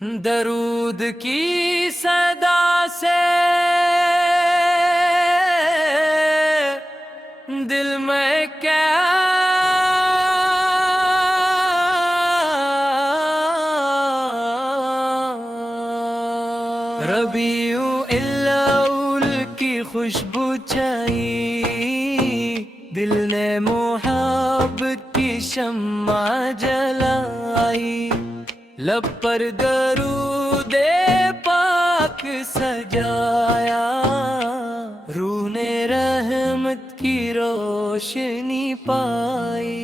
درود کی صدا سے دل میں کیا ربیع الاول کی خوشبو چھائی، دل نے محبت کی شمع جلائی، لب پر درود پاک سجایا، روح نے رحمت کی روشنی پائی۔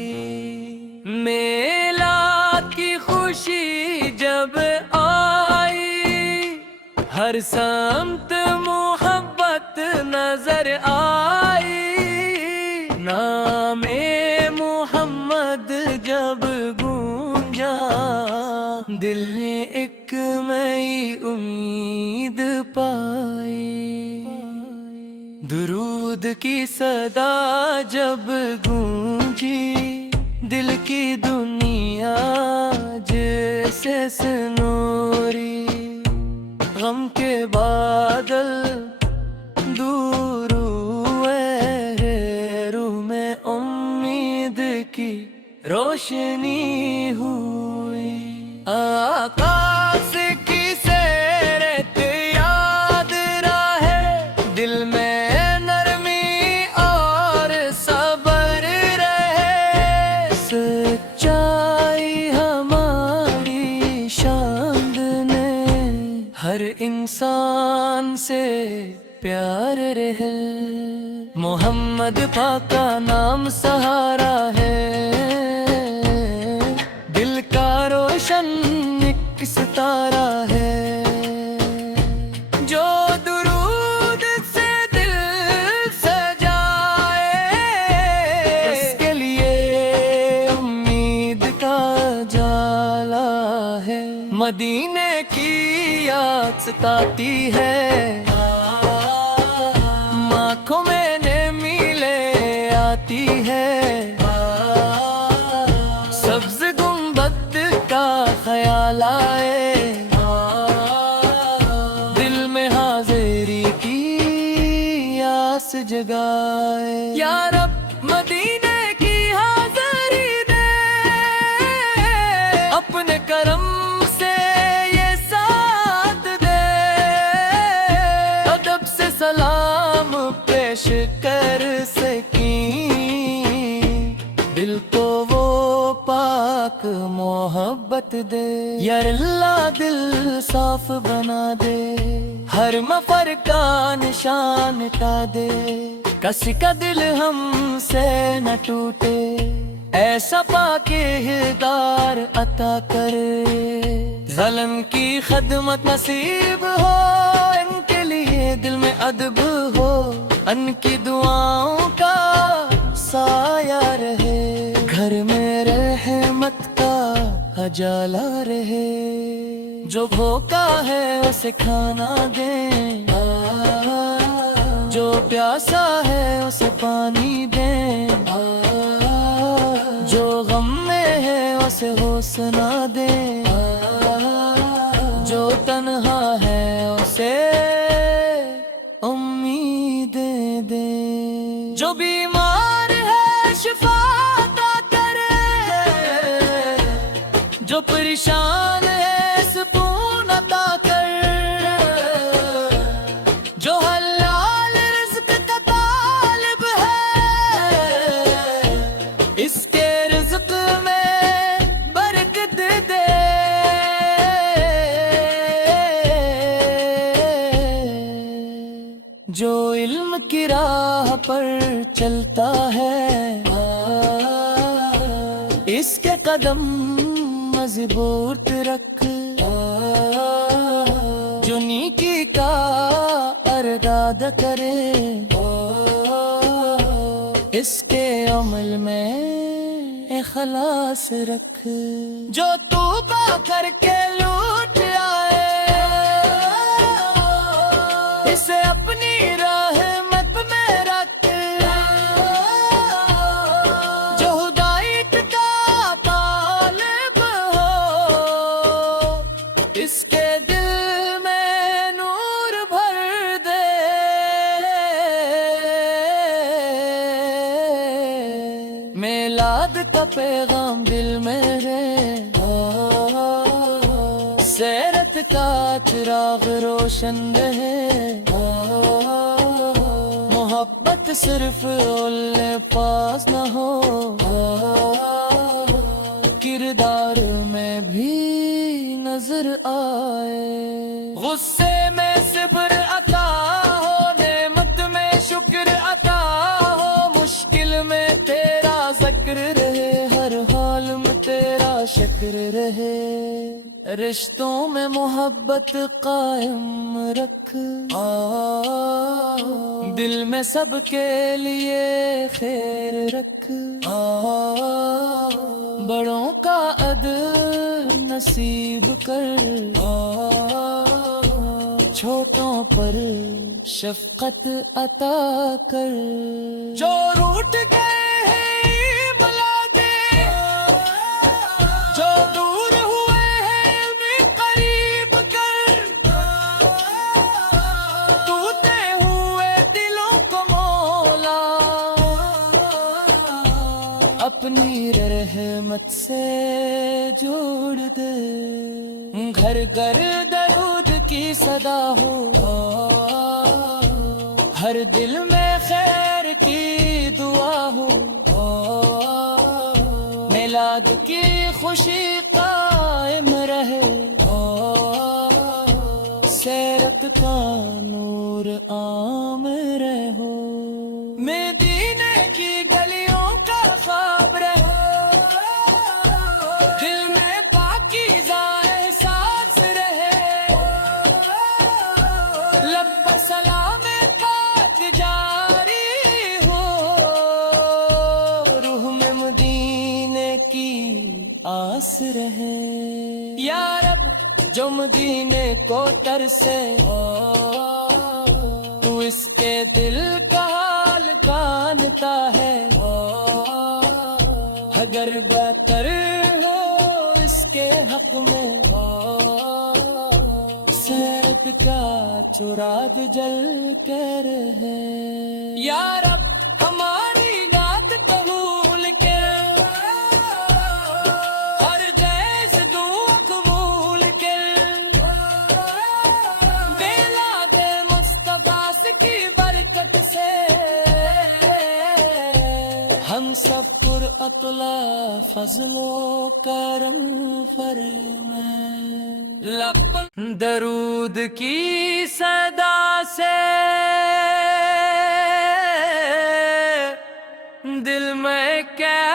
میلاد کی خوشی جب آئی، ہر سمت محبت نظر آئی، نام محمد جب گونجا، دل نے ایک نئی امید پائی۔ درود کی صدا جب گونجی، دل کی دنیا جیسے سنوری، غم کے بادل دور ہوئے، روح میں امید کی روشنی ہوئی۔ آقاس کی سیرت یاد رہے، دل میں نرمی اور صبر رہے، سچائی ہماری شان نے، ہر انسان سے پیار رہے، محمد پاک کا نام سہارا ہے، دل کا روشن ایک ستارہ ہے، جو درود سے دل سجائے، اس کے لیے امید کا جالا ہے، مدینے کی یاد ستاتی ہے، آنکھوں میں نمی لے آتی ہے، سبز گنبد کا خیال آئے، دل میں حاضری کی آس جگائے، یا رب مدینے کی حاضری دے، اپنے کرم سے یہ ساتھ دے، ادب سے سلام پیش کر سکیں، دل کو وہ پاک محبت دے، یا اللہ دل صاف بنا دے، ہر مفر کا نشان مٹا دے، کسی کا دل ہم سے نہ ٹوٹے، ایسا پاک ہدار عطا کرے، ظلم کی خدمت نصیب ہو، ان کے لیے دل میں ادب ہو، ان کی دعاؤں کا سایہ رہے، گھر میں رحمت کا اجالا رہے، جو بھوکا ہے اسے کھانا دیں، جو پیاسا ہے اسے پانی دیں، جو غم میں ہے اسے حوصلہ دیں، جو تنہا ہے اسے امیدیں دیں، جو بیمار ہے شفا عطا کرے، جو پریشان ہے سکون عطا کر، جو حلال رزق کا طالب ہے، اس کے رزق میں برکت دے، جو علم کی راہ پر چلتا ہے، اس کے قدم مضبوط رکھ، جو نیکی کا ارادہ کرے، اس کے عمل میں اخلاص رکھ، جو توبہ کر کے لوٹ آئے، اسے اپنی رحمت میں رکھ، جو ہدایت کا طالب ہو، اس کے دل میں نور بھر دے، میلاد کا پیغام دل میں رہے، سیرت کا چراغ روشن رہے، محبت صرف الفاظ نہ ہو، کردار میں بھی نظر آئے، غصے میں صبر عطا ہو، نعمت میں شکر عطا ہو، مشکل میں تیرا ذکر رہے، ہر حال میں تیرا شکر رہے، رشتوں میں محبت قائم رکھ، دل میں سب کے لیے خیر رکھ، بڑوں کا عدل نصیب کر، چھوٹوں پر شفقت عطا کر، جو روٹ گئے ہیں بلا دے، جو دور ہوئے ہیں بھی قریب کر، ٹوٹے ہوئے دلوں کو مولا اپنی رحمت سے جوڑ دے، گھر گھر درود کی صدا ہو، ہر دل میں خیر کی دعا ہو، میلاد کی خوشی قائم رہے، سیرت کا نور عام رہو، مدینے کی گلیوں کا خواب رہے، دل میں پاکیزہ احساس رہے، لب پر سلام پاک جاری ہو، روح میں مدینے کی آس رہے، یا رب جو مدینے کو ترسے، تو اس کے دل کا حال جانتا ہے، اگر بہتر ہو اس کے حق میں، سیرت کا چراغ جل کے رہے، یا رب ہماری نعت قبول کر، ہر جیس دعا قبول کر، میلاد مصطفیٰ کی برکت سے ہم سب پر اطلاع فضل و کرم فرمائے، درود کی صدا سے دل میں کیا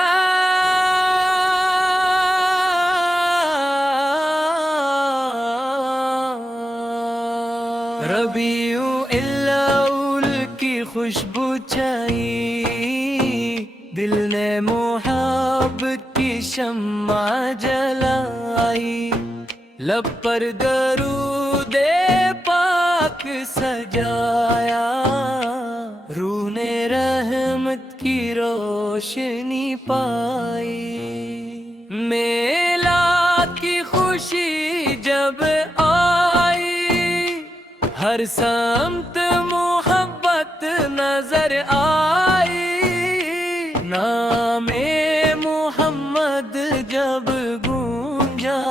ربیع الاول کی خوشبو چھائی، دل نے محبت کی شمع جلائی، لب پر درود پاک سجایا، روح نے رحمت کی روشنی پائی، میلاد کی خوشی جب آئی، ہر سمت محبت نظر آئی، نام محمد جب گونجا،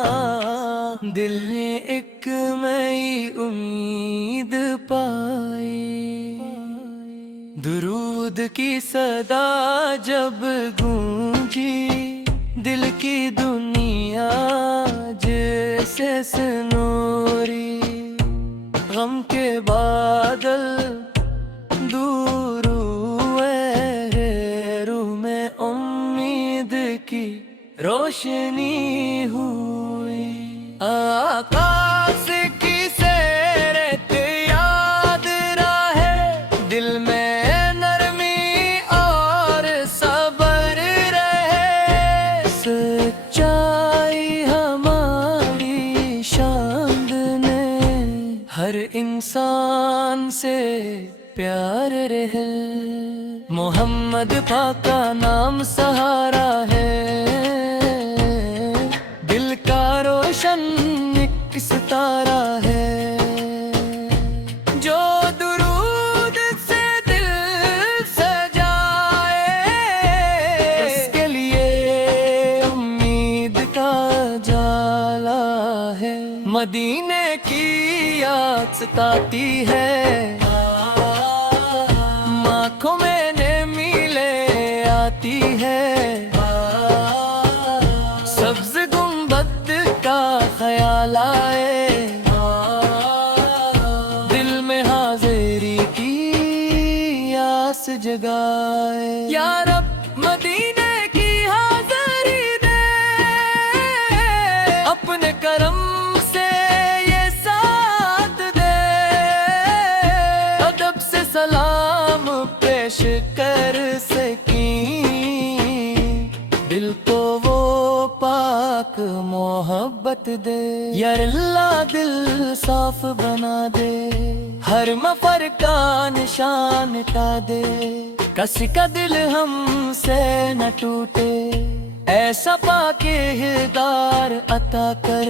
دل نے ایک نئی امید پائی، درود کی صدا جب گونجی، دل کی دنیا جیسے سنوری، غم کے بادل دور ہوئے، روح میں امید کی روشنی ہوئی، آکاش کی سیرت یاد رہے، دل میں نرمی اور صبر رہے، سچائی ہماری شان نے، ہر انسان سے پیار رہے، محمد پاک کا نام سہارا ہے، دل کا روشن ایک ایک ستارہ ہے جو درود سے دل سجائے، اس کے لیے امید کا جالا ہے، مدینے کی یاد ستاتی ہے، آنکھوں میں نمی لے آتی ہے، سبز گنبد کا خیال آئے، دل میں حاضری کی آس جگائے، یا رب مدینے کی حاضری دے، اپنے کرم سے یہ ساتھ دے، ادب سے سلام پیش کر سکیں، دل کو وہ پاک محبت دے، یا اللہ دل صاف بنا دے، ہر مفر کا نشان مٹا دے، کسی کا دل ہم سے نہ ٹوٹے، ایسا پاک ہدار عطا کر،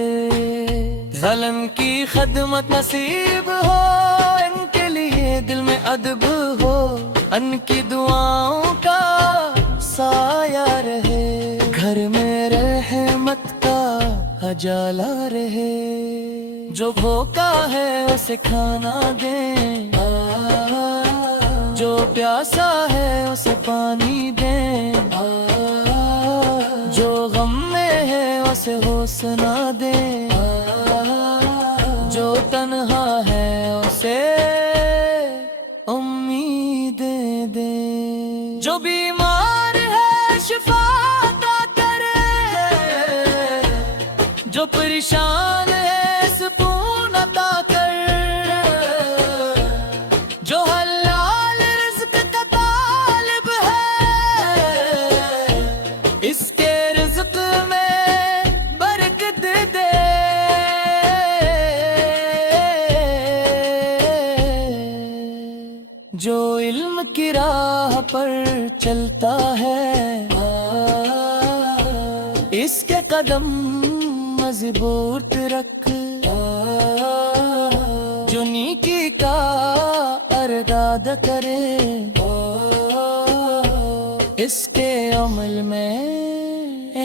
ظلم کی خدمت نصیب ہو، ان کے لیے دل میں ادب ہو، ان کی دعاؤں کا سایہ رہے، گھر میں رحمت کا اجالا رہے، جو بھوکا ہے اسے کھانا دیں، جو پیاسا ہے اسے پانی دیں، جو غم میں ہے اسے حوصلہ دیں، جو تنہا ہے اسے امیدیں دیں، جو بیمار ہے شفا عطا کرے، جو پریشان ہے سکون عطا کر، جو حلال رزق کا طالب ہے، اس کے رزق میں برکت دے، جو علم کی راہ پر چلتا ہے، اس کے قدم مضبوط رکھ، جو نیکی کا ارداد کرے، اس کے عمل میں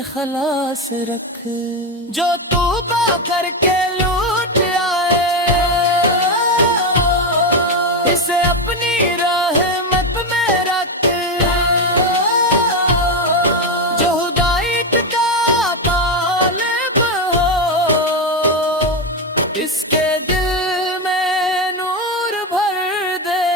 اخلاص رکھ، جو توبہ کر کے لوٹ آئے، اسے اپنی رحمت میں رکھ، جو ہدایت کا طالب ہو، اس کے دل میں نور بھر دے،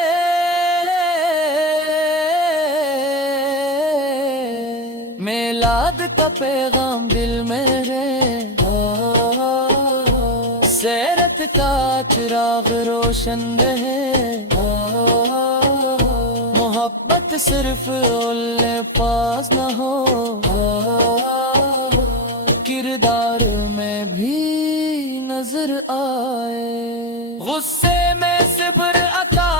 میلاد کا پیغام دل میں رہے، سیرت کا چراغ روشن رہے، محبت صرف الفاظ نہ ہو، کردار میں بھی نظر آئے، غصے میں صبر عطا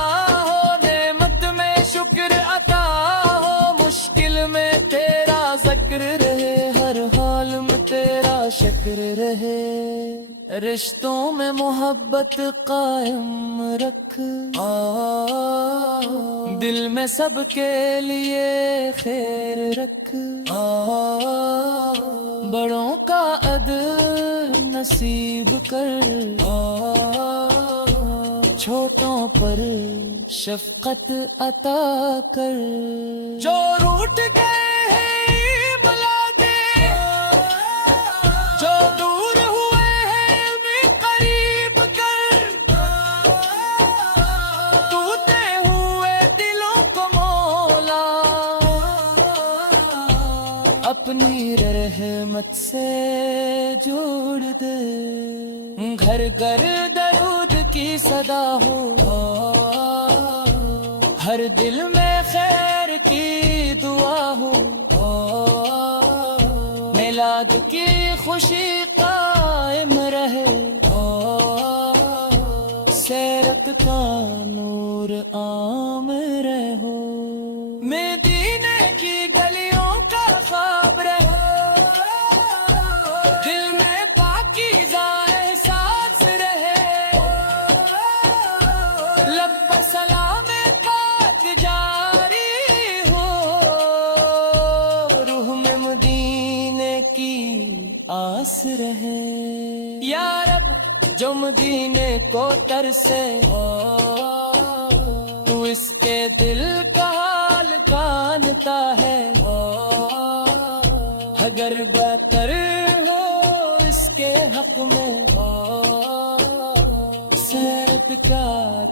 ہو، نعمت میں شکر عطا ہو، مشکل میں تیرا ذکر رہے، ہر حال میں تیرا شکر رہے، رشتوں میں محبت قائم رکھ، دل میں سب کے لیے خیر رکھ، بڑوں کا عدل نصیب کر، چھوٹوں پر شفقت عطا کر، جو روٹ گئے ہیں ملا دے، جو دور ہوئے ہیں بھی قریب کر، ٹوٹے ہوئے دلوں کو مولا اپنی رحمت سے جوڑ دے، گھر گھر درود کی صدا ہو، ہر دل میں خیر کی دعا ہو، میلاد کی خوشی قائم رہے، سیرت کا نور عام رہو، مدینے کی گلیوں کا خواب رہے، دل میں پاکیزہ احساس ہنس رہے یا رب جو مدینے کو ترسے تو اس کے دل کا حال جانتا ہے اگر بہتر ہو اس کے حق میں سیرت کا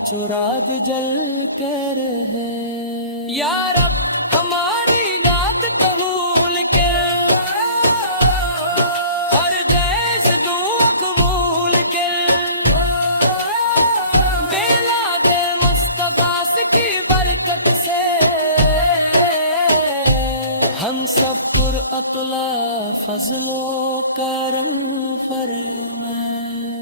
چراغ جل کے رہے یا رب ہماری نعت قبول کے ہر جیس دعا قبول کے میلاد مصطفیٰ کی برکت سے ہم سب پر اطلاع فضل و کرم فرمائے